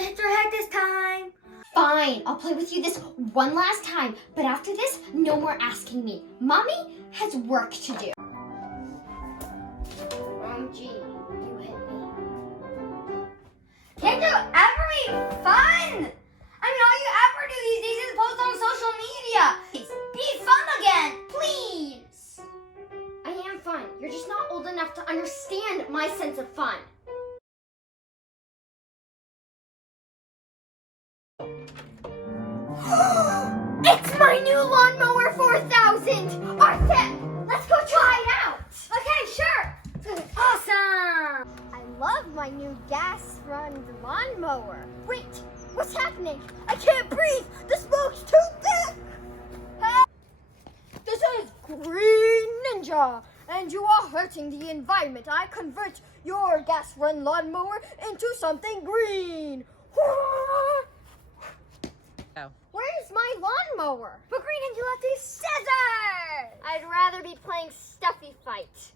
gonna hit your head this time. Fine, I'll play with you this one last time, but after this, no more asking me. Mommy has work to do. OMG, you hit me. Can't you ever be fun? I mean, all you ever do these days is post on social media. Be fun again, please. I am fun. You're just not old enough to understand my sense of fun. It's my new lawnmower 4000! Arthur, let's go try it out! Okay, sure. Awesome. I love my new gas-run lawnmower. Wait, what's happening? I can't breathe! The smoke's too thick! Hey. This is Green Ninja, and you are hurting the environment. I convert your gas-run lawnmower into something green. Where's my lawnmower? But Green Ninja left these scissors. I'd rather be playing Stuffy Fight.